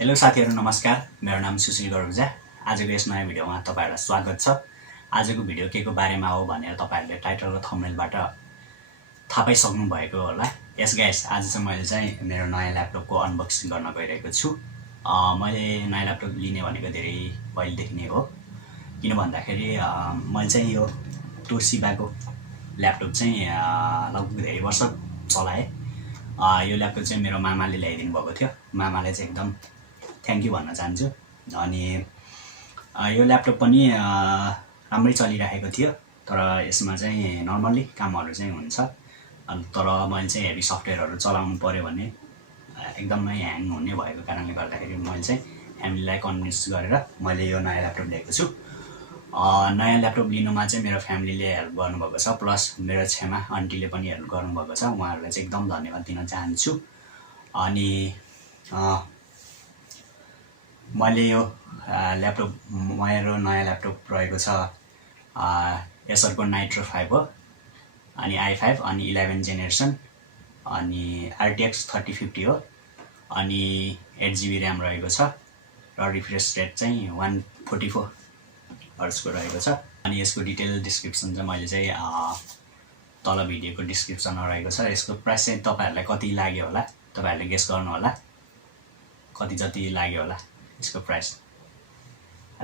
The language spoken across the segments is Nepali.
हेलो साथीहरु नमस्कार। मेरो नाम सुशील गौरजा। आजको यस नयाँ भिडियोमा तपाईहरुलाई स्वागत छ। आजको भिडियो केको बारेमा हो भनेर तपाईहरुले टाइटल र थम्बनेलबाट थाहा पाइसक्नु भएको होला। यस गाइस, आज चाहिँ मैले चाहिँ मेरो नयाँ ल्यापटपको अनबक्सिङ गर्न गइरहेको छु। मैले नयाँ ल्यापटप लिने भनेको धेरै पहिलेदेखि नै हो। किन भन्दाखेरि मैले चाहिँ यो तोसिबाको ल्यापटप चाहिँ लगभग धेरै वर्ष चलाए। यो ल्यापटप चाहिँ मेरो मामाले ल्याइदिनु भएको थियो। मामाले चाहिँ एकदम थ्यांक यू भन्न चाहन्छु। अनि यो ल्यापटप पनि राम्रै चलिरहेको थियो, तर यसमा चाहिँ नर्मली कामहरु चाहिँ हुन्छ। तर मैले चाहिँ हेभी सफ्टवेयरहरु चलाउनु पर्यो भने एकदमै ह्याङ हुने भएको कारणले गर्दाखेरि मैले चाहिँ फ्यामिलीलाई कन्भिन्स गरेर मैले यो नयाँ ल्यापटप लिएको छु। नयाँ ल्यापटप लिनुमा चाहिँ मेरो फ्यामिलीले हेल्प गर्नुभएको छ, प्लस मेरो छेमा आन्टीले पनि हेल्प गर्नुभएको छ। उहाँहरुलाई चाहिँ एकदम धन्यवाद दिन चाहन्छु। अनि मैले यो ल्यापटप मेरो नयाँ ल्यापटप रहेको छ एसरको नाइट्रो 5 हो। अनि i5 अनि 11 जेनेरेसन अनि RTX 3050 हो। अनि 8GB र्याम रहेको छ र रिफ्रेश रेट चाहिँ 144 हर्ट्जको रहेको छ। अनि यसको डिटेल डिस्क्रिप्सन चाहिँ मैले चाहिँ तल भिडियोको डिस्क्रिप्सनमा रहेको छ। यसको प्राइस चाहिँ तपाईहरुलाई कति लाग्यो होला, तपाईहरुले गेस गर्नु होला कति जति लाग्यो होला यसको प्राइस।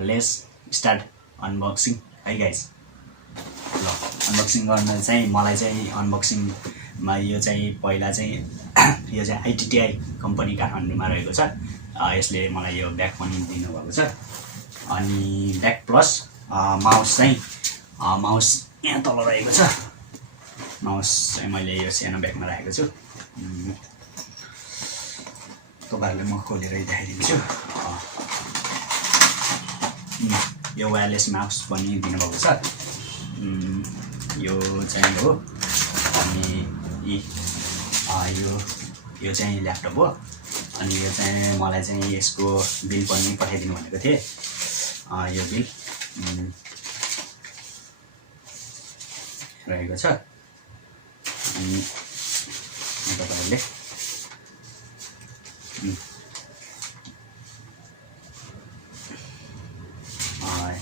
लेट्स स्टार्ट अनबक्सिङ है गाइस। ल अनबक्सिङ गर्न चाहिँ मलाई चाहिँ अनबक्सिङमा यो चाहिँ पहिला चाहिँ यो चाहिँ ITTI कम्पनी काठमाडौँमा रहेको छ। यसले मलाई यो ब्याग पनि दिनुभएको छ। अनि ब्याग प्लस माउस चाहिँ माउस यहाँ तल रहेको छ। माउस चाहिँ मैले यो सानो ब्यागमा राखेको छु। तपाईहरुले म खोलेर देखाइदिन्छु। यो वायरलेस माउस पनि दिनुभएको छ। यो चाहिँ हो। अनि यो चाहिँ ल्यापटप हो। अनि यो चाहिँ मलाई चाहिँ यसको बिल पनि पठाइदिनु भनेको थिए। यो बिल रहेको छ। अनि तपाईहरुले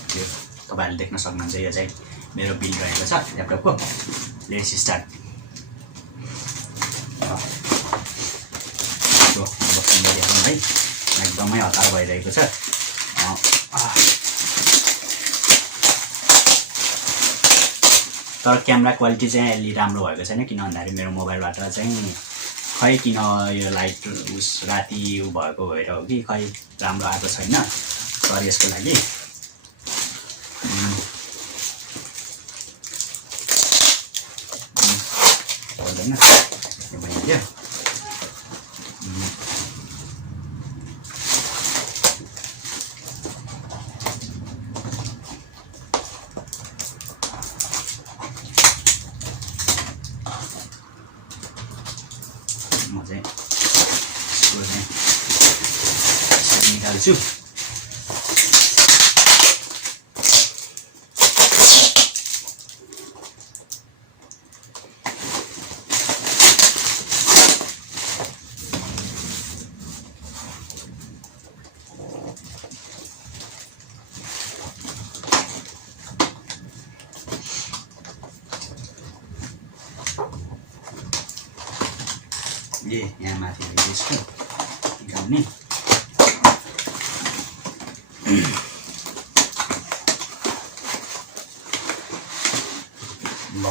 यो तपाईहरुले देख्न सक्नुहुन्छ। यो चाहिँ मेरो बिल रहेको छ ल्यापटपको। Let's start. यो अनबक्सिङ गरिहालौँ है। एकदमै हतार भइरहेको छ। तर क्यामेरा क्वालिटी चाहिँ अलि राम्रो भएको छैन, किन भन्दाखेरि मेरो मोबाइलबाट चाहिँ खै किन यो लाइट राति भएको भएर हो कि खै राम्रो आएको छैन। सरी यसको लागि। पर्दैन यो भइदियो। म चाहिँ यसको चाहिँ निकाल्छु। यहाँ माथि यसको निकाल्ने। ल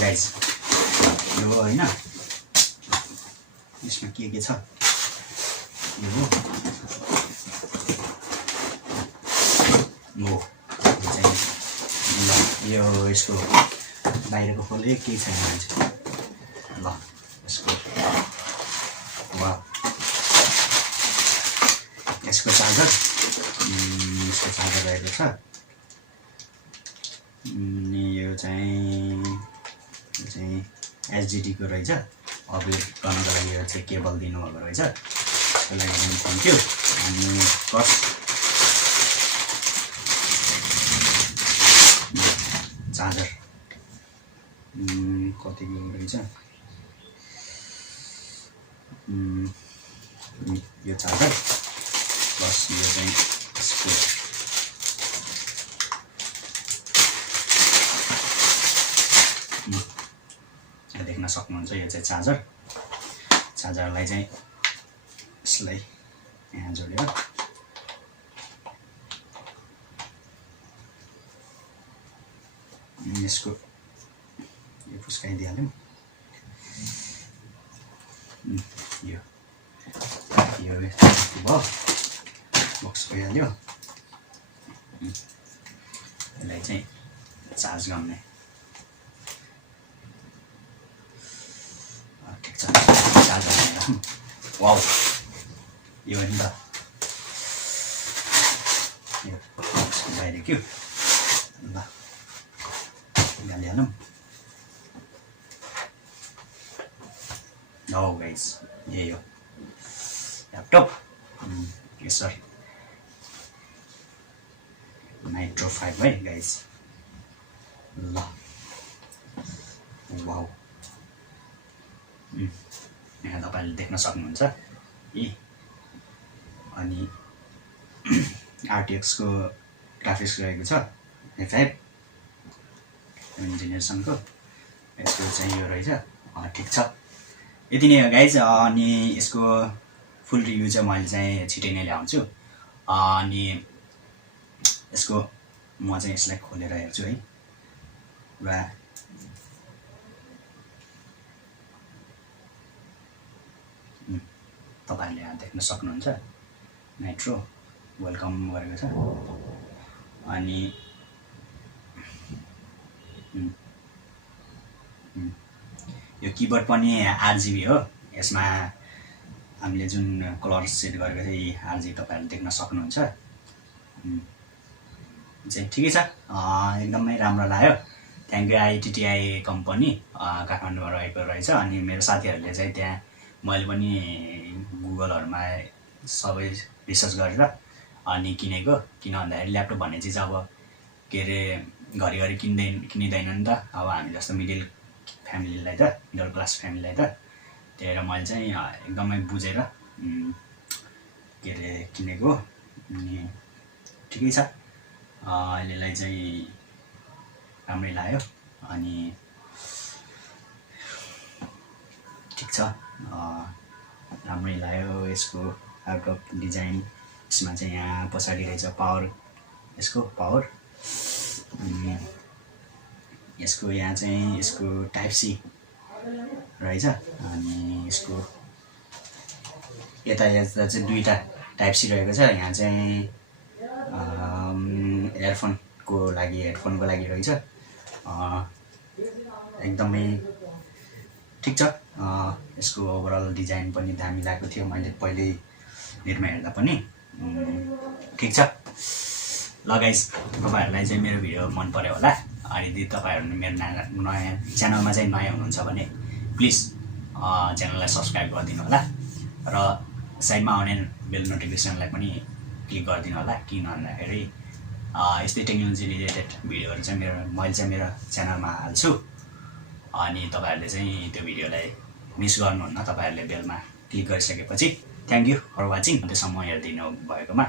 गाइस, यो हो हैन। यसमा के छ यो हो। यो यसको बाहिरको खोले के छैन मान्छे। ल यसको यसको चार्जर रहेको छ। यो चाहिँ SGD को रहेछ। अपलोड गर्नको लागि यो चाहिँ केबल दिनुभएको रहेछ। त्यसको लागि पनि थ्यांक यू। अनि प्लस चार्जर कतिको रहेछ। यो चार्जर प्लस यो चाहिँ यसको देख्न सक्नुहुन्छ यो चाहिँ चार्जरलाई चाहिँ यसलाई यहाँ जोडेर यसको यो फुस्काइदिइहाल्यौँ यो भयो बक्स भइहाल्यो यसलाई चाहिँ चार्ज गर्ने ठिक छ चार्ज गरेर वाउ यो नि त यो भइदियो ल निकालिहालौँ हो गाइस यही हो ल्यापटप Acer Nitro 5 है गाइस ल वाउ यहाँ तपाईले देख्न सक्नुहुन्छ यी अनि RTX को ग्राफिक्स रहेको छ A5 जेनेरेसनको यसको चाहिँ यो रहेछ ठिक छ यति नै हो गाइज अनि यसको फुल रिभ्यू चाहिँ मैले चाहिँ छिटै नै ल्याउँछु अनि यसको म चाहिँ यसलाई खोलेर हेर्छु है र तपाईहरुले यहाँ देख्न सक्नुहुन्छ नाइट्रो वेलकम गरेको छ अनि यो किबोर्ड पनि RGB हो यसमा हामीले जुन कलर सेट गरेको छ यी RGB तपाईहरुले देख्न सक्नुहुन्छ चाहिँ ठिकै छ एकदमै राम्रो लाग्यो थ्यांक यू ITTI कम्पनी काठमाडौँमा रहेको रहेछ अनि मेरो साथीहरुले चाहिँ त्यहाँ मैले पनि गुगलहरुमा सबै रिसर्च गरेर अनि किनेको किन भन्दाखेरि ल्यापटप भन्ने चाहिँ अब के रे घरिघरि किनिदैन नि त अब हामी जस्तो मिडल फ्यामिलीलाई त मिडल क्लास फ्यामिलीलाई त त्यही भएर मैले चाहिँ एकदमै बुझेर के रे किनेको अनि ठिकै छ अहिलेलाई चाहिँ राम्रै लाग्यो अनि ठिक छ राम्रै लाग्यो यसको आउट अफ डिजाइन यसमा चाहिँ यहाँ पछाडि रहेछ पावर यसको पावर यसको यहाँ चाहिँ यसको टाइप सी रहेछ अनि यसको यता चाहिँ दुईटा टाइप सी रहेको छ यहाँ चाहिँ इयरफोनको लागि हेडफोनको लागि रहेछ एकदमै ठिक छ यसको ओभरअल डिजाइन पनि दामी लागेको थियो मैले पहिले नेटमा हेर्दा पनि ठिक छ ल गाइस तपाईहरुलाई चाहिँ मेरो भिडियो मन पर्यो होला अनि यदि तपाईहरु मेरो नयाँ च्यानलमा चाहिँ नयाँ हुनुहुन्छ भने प्लिज च्यानललाई सब्स्क्राइब गरिदिनु होला र साइडमा आउने बेल नोटिफिकेसनलाई पनि क्लिक गरिदिनु होला किन भन्दाखेरि यस्तै टेक्नोलोजी रिलेटेड भिडियोहरु चाहिँ मैले चाहिँ मेरो च्यानलमा हाल्छु अनि तपाईहरुले चाहिँ त्यो भिडियोलाई मिस गर्नुहुन्न तपाईहरुले बेलमा क्लिक गरिसकेपछि थ्यांक यू फर वाचिङ त्यसम्म हेर्दिनु भएकोमा